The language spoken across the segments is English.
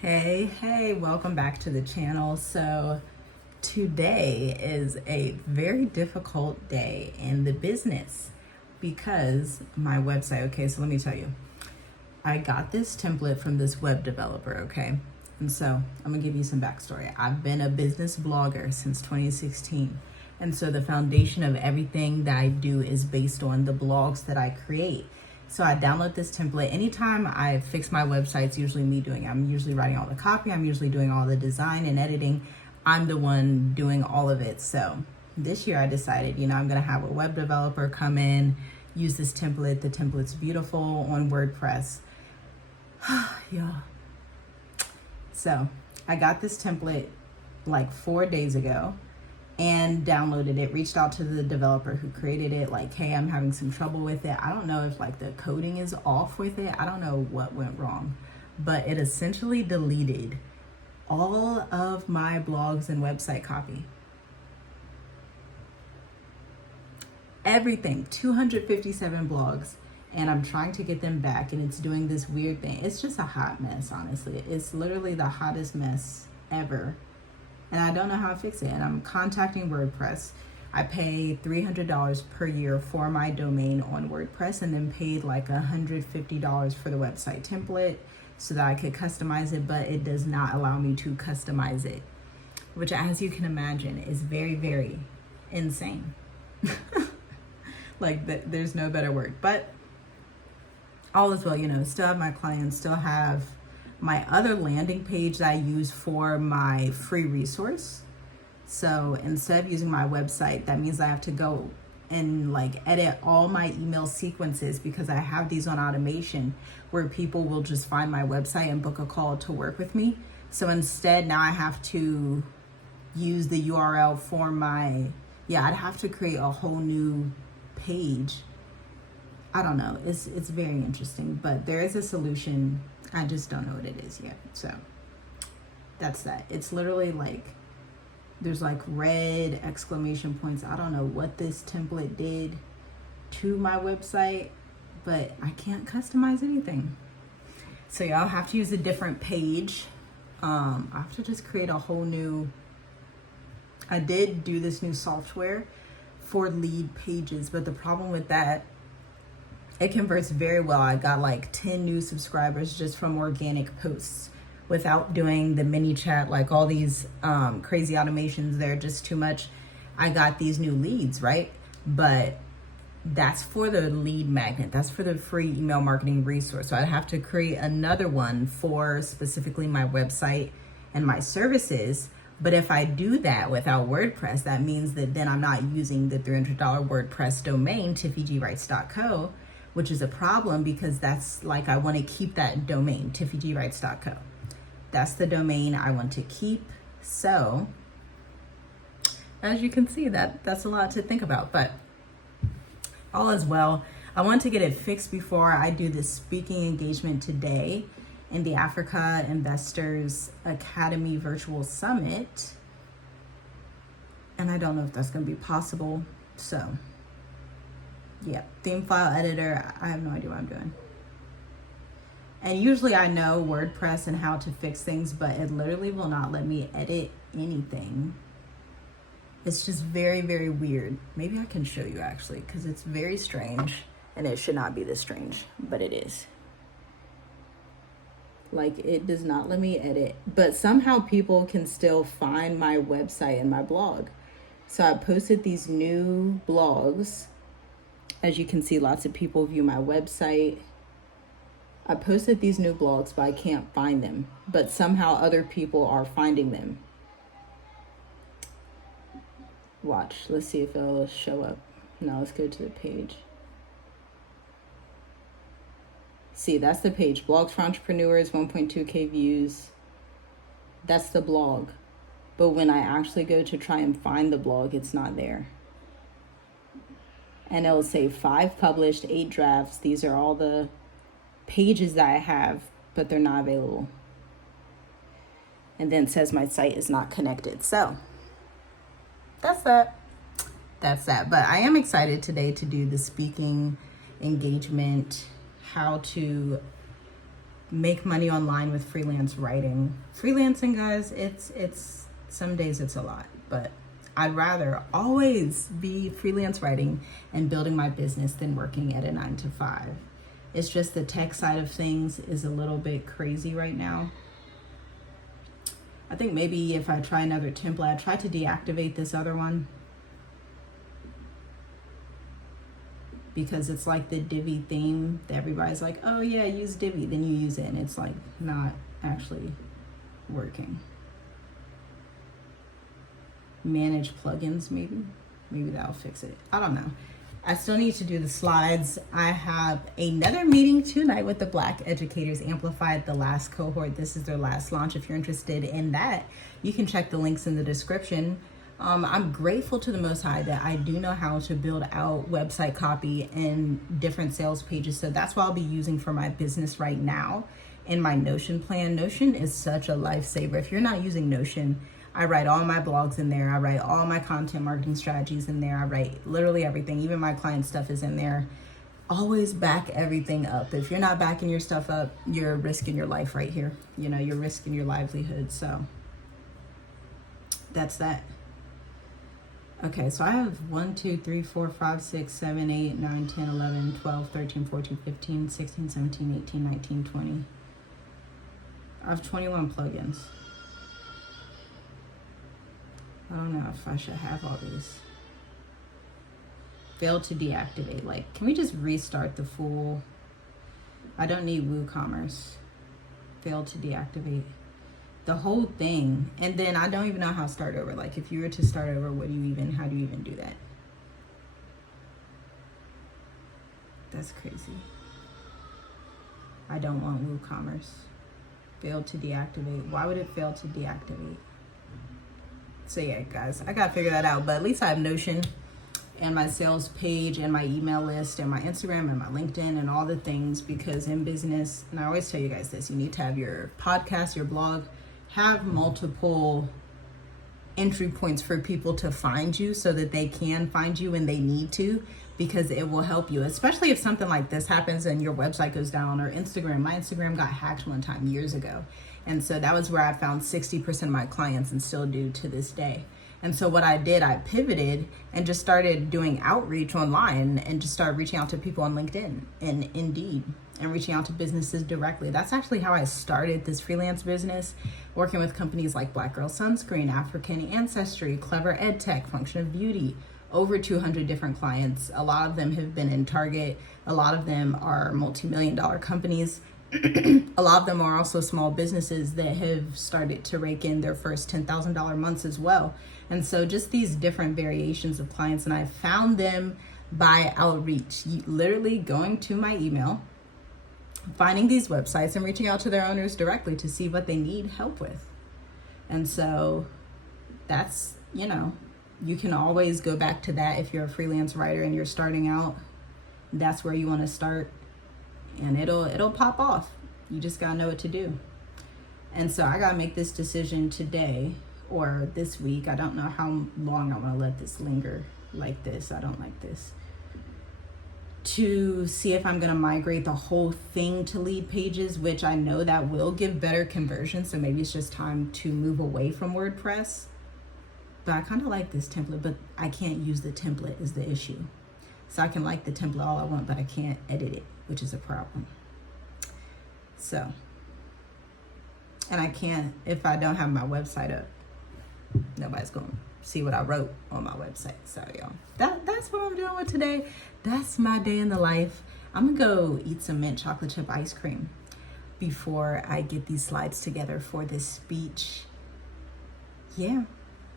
Hey, welcome back to the channel. So today is a very difficult day in the business because my website, okay, so let me tell you, I got this template from this web developer, okay? And so I'm gonna give you some backstory. I've been a business blogger since 2016. And so the foundation of everything that I do is based on the blogs that I create. So I download this template. Anytime I fix my website, it's usually me doing it. I'm usually writing all the copy. I'm usually doing all the design and editing. I'm the one doing all of it. So this year I decided, I'm gonna have a web developer come in, use this template. The template's beautiful on WordPress. Yeah. So I got this template like 4 days ago and downloaded it, reached out to the developer who created it, like, hey, I'm having some trouble with it. I don't know if like the coding is off with it. I don't know what went wrong, but it essentially deleted all of my blogs and website copy. Everything, 257 blogs, and I'm trying to get them back, and it's doing this weird thing. It's just a hot mess, honestly. It's literally the hottest mess ever. And I don't know how to fix it. And I'm contacting WordPress. I pay $300 per year for my domain on WordPress, and then paid like $150 for the website template so that I could customize it, but it does not allow me to customize it, which, as you can imagine, is very, very insane. Like, there's no better word. But all is well, still have my clients, still have my other landing page that I use for my free resource. So instead of using my website, that means I have to go and like edit all my email sequences, because I have these on automation where people will just find my website and book a call to work with me. So instead, now I have to use the URL for I'd have to create a whole new page. I don't know. It's very interesting, but there is a solution. I just don't know what it is yet. So that's that. It's literally like, there's like red exclamation points. I don't know what this template did to my website, but I can't customize anything. So y'all have to use a different page. I have to just create a whole new, I did do this new software for lead pages, but the problem with that, it converts very well. I got like 10 new subscribers just from organic posts without doing the mini chat, like all these crazy automations. They're just too much. I got these new leads, right? But that's for the lead magnet. That's for the free email marketing resource. So I'd have to create another one for specifically my website and my services. But if I do that without WordPress, that means that then I'm not using the $300 WordPress domain, tiffygwrites.co, which is a problem, because that's like, I want to keep that domain, tiffygwrites.co. That's the domain I want to keep. So as you can see, that's a lot to think about, but all is well. I want to get it fixed before I do the speaking engagement today in the Africa Investors Academy Virtual Summit. And I don't know if that's going to be possible. So yeah, theme file editor, I have no idea what I'm doing. And usually I know WordPress and how to fix things, but it literally will not let me edit anything. It's just very, very weird. Maybe I can show you actually, because it's very strange, and it should not be this strange, but it is. Like, it does not let me edit, but somehow people can still find my website and my blog. So I posted these new blogs. As you can see, lots of people view my website. I posted these new blogs, but I can't find them. But somehow other people are finding them. Watch, let's see if it'll show up. Now let's go to the page. See, that's the page. Blogs for Entrepreneurs, 1.2K views. That's the blog. But when I actually go to try and find the blog, it's not there. And it'll say 5 published, 8 drafts. These are all the pages that I have, but they're not available. And then it says my site is not connected. So that's that. But I am excited today to do the speaking engagement, how to make money online with freelance writing. Freelancing, guys, it's some days it's a lot, but I'd rather always be freelance writing and building my business than working at a 9 to 5. It's just the tech side of things is a little bit crazy right now. I think maybe if I try another template, I tried to deactivate this other one because it's like the Divi theme that everybody's like, oh yeah, use Divi, then you use it and it's like not actually working. Manage plugins, maybe that'll fix it. I don't know. I still need to do the slides. I have another meeting tonight with the Black Educators Amplified, the last cohort. This is their last launch. If you're interested in that, you can check the links in the description. I'm grateful to the Most High that I do know how to build out website copy and different sales pages. So that's what I'll be using for my business right now in my Notion plan. Notion is such a lifesaver. If you're not using Notion, I write all my blogs in there. I write all my content marketing strategies in there. I write literally everything. Even my client stuff is in there. Always back everything up. If you're not backing your stuff up, you're risking your life right here. You know, you're risking your livelihood. So that's that. Okay, so I have 1, 2, 3, 4, 5, 6, 7, 8, 9, 10, 11, 12, 13, 14, 15, 16, 17, 18, 19, 20. I have 21 plugins. I don't know if I should have all these. Failed to deactivate. Like, can we just restart the full? I don't need WooCommerce. Failed to deactivate the whole thing. And then I don't even know how to start over. Like, if you were to start over, how do you even do that? That's crazy. I don't want WooCommerce. Failed to deactivate. Why would it fail to deactivate? So yeah, guys, I gotta figure that out. But at least I have Notion and my sales page and my email list and my Instagram and my LinkedIn and all the things, because in business, and I always tell you guys this, you need to have your podcast, your blog, have multiple entry points for people to find you so that they can find you when they need to, because it will help you, especially if something like this happens and your website goes down, or Instagram. My Instagram got hacked one time years ago. And so that was where I found 60% of my clients, and still do to this day. And so what I did, I pivoted and just started doing outreach online and just started reaching out to people on LinkedIn and Indeed and reaching out to businesses directly. That's actually how I started this freelance business, working with companies like Black Girl Sunscreen, African Ancestry, Clever EdTech, Function of Beauty, over 200 different clients. A lot of them have been in Target. A lot of them are multi-million-dollar companies. A lot of them are also small businesses that have started to rake in their first $10,000 months as well. And so just these different variations of clients, and I found them by outreach, literally going to my email, finding these websites and reaching out to their owners directly to see what they need help with. And so that's, you know, you can always go back to that if you're a freelance writer and you're starting out. That's where you want to start. And it'll pop off. You just gotta know what to do. And so I gotta make this decision today or this week. I don't know how long I want to let this linger like this. I don't like this. To see if I'm gonna migrate the whole thing to lead pages, which I know that will give better conversion. So maybe it's just time to move away from WordPress. But I kind of like this template, but I can't use the template is the issue. So I can like the template all I want, but I can't edit it, which is a problem. So, and I can't, if I don't have my website up, nobody's going to see what I wrote on my website. So y'all, that's what I'm doing with today. That's my day in the life. I'm gonna go eat some mint chocolate chip ice cream before I get these slides together for this speech. Yeah,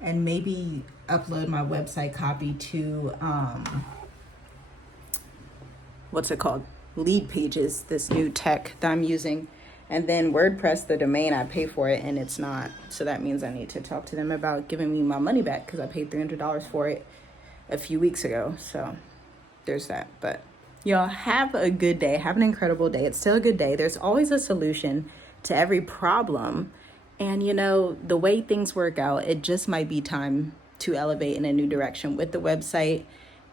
and maybe upload my website copy to, what's it called? Lead Pages, this new tech that I'm using. And then WordPress, the domain, I pay for it and it's not. So that means I need to talk to them about giving me my money back, because I paid $300 for it a few weeks ago. So there's that. But y'all have a good day. Have an incredible day. It's still a good day. There's always a solution to every problem. And you know, the way things work out, it just might be time to elevate in a new direction with the website.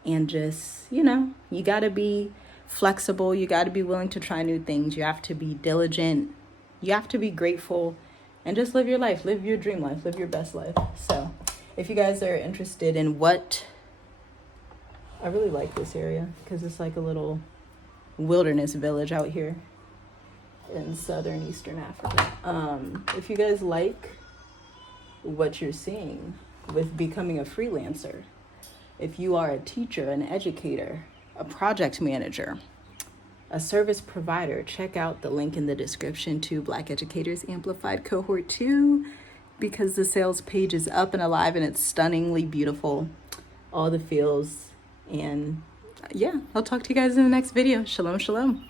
And just, you know, you gotta be flexible. You got to be willing to try new things. You have to be diligent. You have to be grateful, and just live your life, live your dream life, live your best life. So if you guys are interested in what, I really like this area because it's like a little wilderness village out here in southern Eastern Africa. If you guys like what you're seeing with becoming a freelancer, if you are a teacher, an educator, a project manager, a service provider, check out the link in the description to Black Educators Amplified Cohort 2, because the sales page is up and alive and it's stunningly beautiful. All the feels. And yeah, I'll talk to you guys in the next video. Shalom, shalom.